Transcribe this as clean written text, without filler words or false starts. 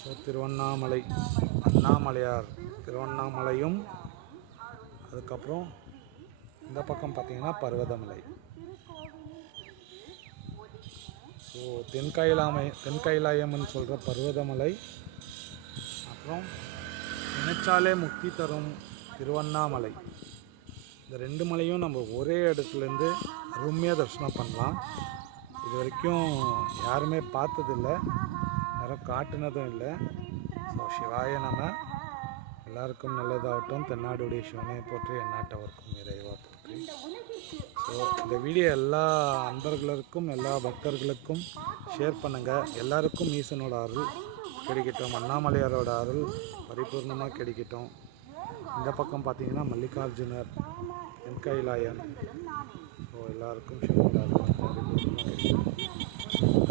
So Tiruvannamalai Annamalaiyar திருவண்ணாமலையும், அதுக்கப்புறம் இந்த பக்கம் பார்த்திங்கன்னா பர்வதமலை. ஸோ தென்கைலாயம்னு சொல்கிற பர்வதமலை, அப்புறம் நினைச்சாலே முக்தி தரும் திருவண்ணாமலை. இந்த 2 மலையும் நம்ம ஒரே இடத்துலேருந்து அருமையாக தரிசனம் பண்ணலாம். இது வரைக்கும் யாருமே பார்த்ததில்லை, யாரும் காட்டுனதும் இல்லை. ஸோ சிவாய நம. எல்லாருக்கும் நல்லதாகட்டும். தென்னாடுடைய சிவனை போற்றி, எந்நாட்டவர்க்கும் இறைவா போற்றி. ஸோ இந்த வீடியோ எல்லா அன்பர்களுக்கும் எல்லா பக்தர்களுக்கும் ஷேர் பண்ணுங்கள். எல்லாருக்கும் ஈசனோட அருள் கிடைக்கட்டும், அண்ணாமலையாரோட அருள் பரிபூர்ணமாக கிடைக்கட்டும். இந்த பக்கம் பார்த்தீங்கன்னா மல்லிகார்ஜுனர், தென்கைலாயன். ஸோ எல்லாருக்கும் சிவனோட அருள் பரிபூர்ணமாக கிடைக்கட்டும்.